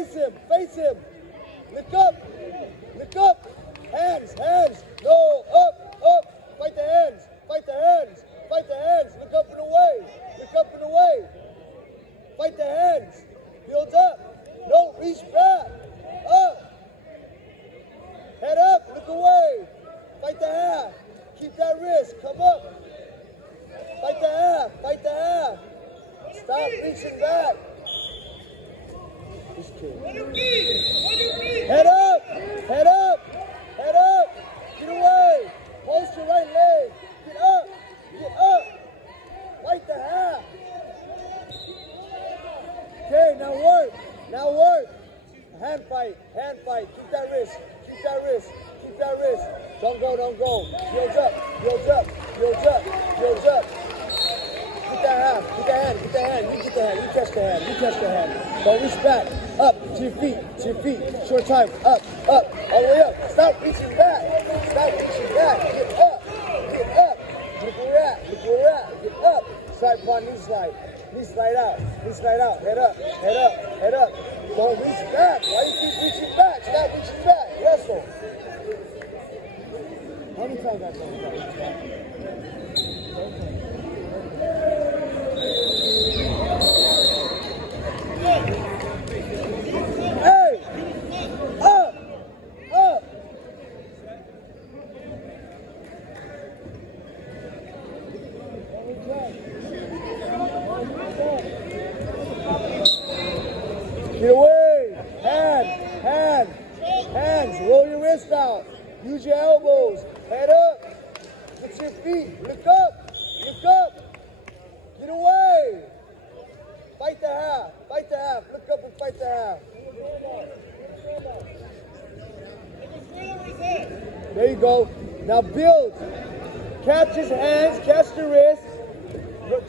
face him, face him. Look up, look up. Hands, hands. No, up, up. Fight the hands, fight the hands, fight the hands. Look up and away, look up and away. Fight the hands. Build up. No, reach back. Up. Head up, look away. Fight the half. Keep that wrist. Come up. Fight the half, fight the half. Stop reaching back. This kid. Head up, head up, head up. Get away. Post your right leg. Get up, get up. Fight the half. Okay, now work, now work. Hand fight, hand fight. Keep that wrist, keep that wrist, keep that wrist. Don't go, don't go. Build up, build up, build up, build up. Get that half, get that hand, get that hand. You get the hand, you catch the hand, you catch the hand. Don't reach back, up, to your feet, short time, up, all the way up. Stop reaching back, stop reaching back. Get up, get up. Look where we're at, look where we're at. Get up. Slide upon knee slide. Knee slide out, head up, head up, head up. Don't reach back. Why you keep reaching back? Stop reaching back. Wrestle. How many times I told you that reach back? Hey! Up! Up! Get away! Hands, roll your wrist out. Use your elbows. Head up. Get your feet. Look up. Look up. Get away. Fight the half. Fight the half. Look up and fight the half. There you go. Now build. Catch his hands. Catch the wrist.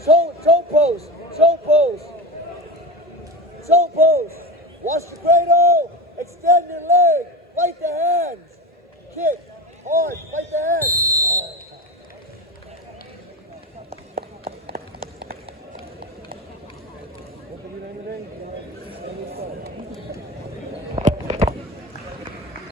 Toe pose. Toe pose. Toe pose. Watch the cradle. Extend your leg. Fight the hands. Kick. Hard. Fight the hands. What did you name it in?